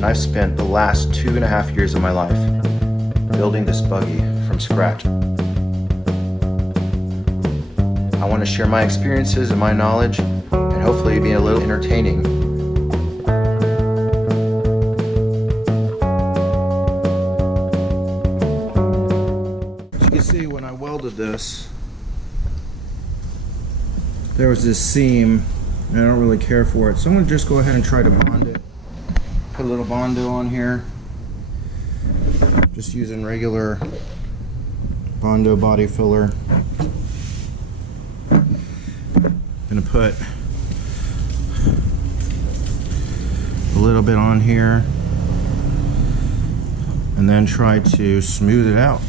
and I've spent the last 2.5 years of my life building this buggy from scratch. I want to share my experiences and my knowledge, and hopefully be a little entertaining. As you can see, when I welded this, there was this seam, and I don't really care for it, so I'm going to just go ahead and try to bond it. Put a little Bondo on here, just using regular Bondo body filler. Gonna put a little bit on here and then try to smooth it out.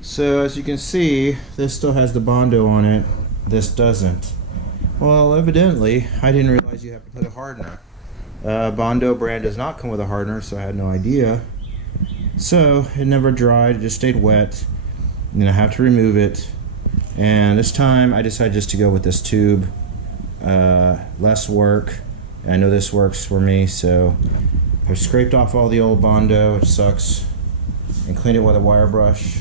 So as you can see, this still has the Bondo on it, this doesn't. Well, evidently I didn't realize you have to put a hardener. Bondo brand does not come with a hardener, so I had no idea. So it never dried, it just stayed wet, and then I have to remove it. And this time I decided just to go with this tube. Less work. I know this works for me, so I've scraped off all the old Bondo, which sucks, and cleaned it with a wire brush.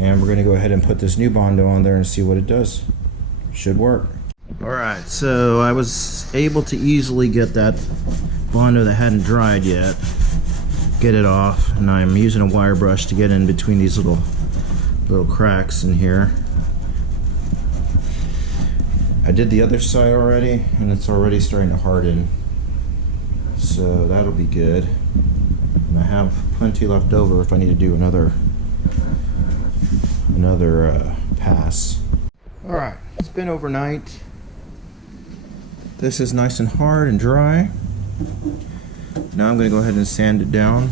And we're going to go ahead and put this new Bondo on there and see what it does. Should work. Alright, so I was able to easily get that Bondo that hadn't dried yet, get it off, and I'm using a wire brush to get in between these little cracks in here. I did the other side already, and it's already starting to harden, so that'll be good. And I have plenty left over if I need to do another pass. Alright, it's been overnight. This is nice and hard and dry. Now I'm going to go ahead and sand it down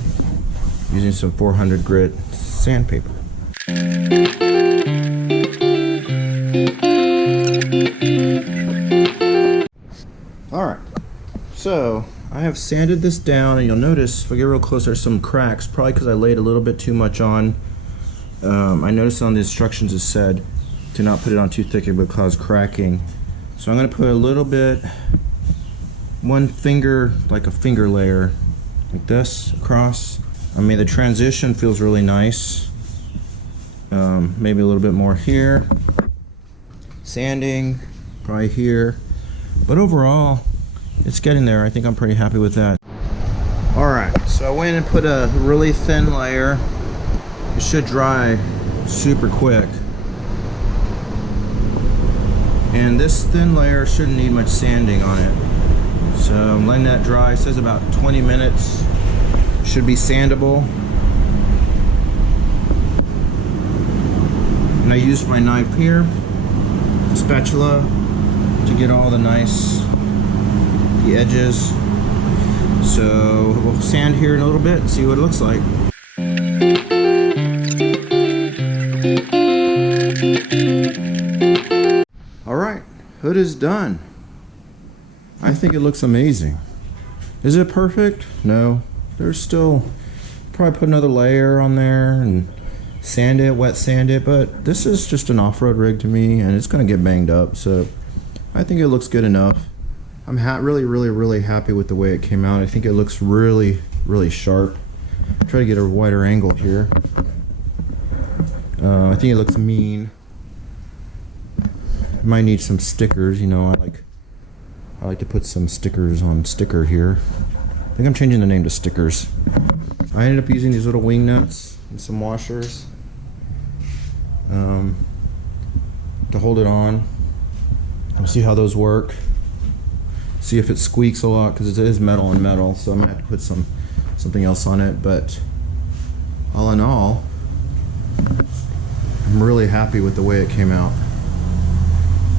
using some 400 grit sandpaper. Alright, so I have sanded this down, and you'll notice if I get real close there's some cracks, probably because I laid a little bit too much on. I noticed on the instructions it said to not put it on too thick, it would cause cracking. So I'm going to put a little bit, one finger, like a finger layer, like this across. I mean, the transition feels really nice. Maybe a little bit more here. Sanding, probably here. But overall, it's getting there. I think I'm pretty happy with that. Alright, so I went and put a really thin layer. It should dry super quick. And this thin layer shouldn't need much sanding on it. So I'm letting that dry. It says about 20 minutes. Should be sandable. And I used my knife here, the spatula, to get all the edges. So we'll sand here in a little bit and see what it looks like. Alright, hood is done. I think it looks amazing. Is it perfect? No. There's still, probably put another layer on there and sand it, wet sand it, but this is just an off-road rig to me, and it's going to get banged up, so I think it looks good enough. I'm really happy with the way it came out. I think it looks really sharp. Try to get a wider angle here. I think it looks mean. Might need some stickers, you know. I like to put some stickers on sticker here. I think I'm changing the name to stickers. I ended up using these little wing nuts and some washers to hold it on. We'll see how those work. See if it squeaks a lot, because it is metal on metal, so I might have to put something else on it. But all in all, I'm really happy with the way it came out.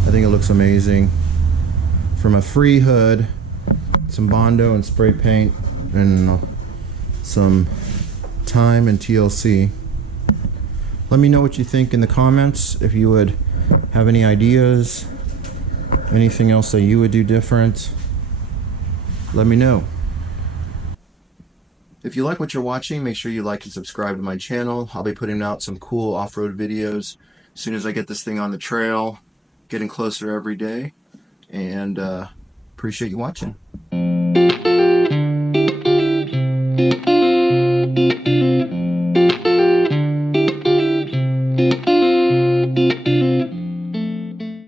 I think it looks amazing. From a free hood, some Bondo and spray paint, and some time and TLC. Let me know what you think in the comments. If you would have any ideas, anything else that you would do different, let me know. If you like what you're watching, make sure you like and subscribe to my channel. I'll be putting out some cool off-road videos as soon as I get this thing on the trail, getting closer every day, and appreciate you watching.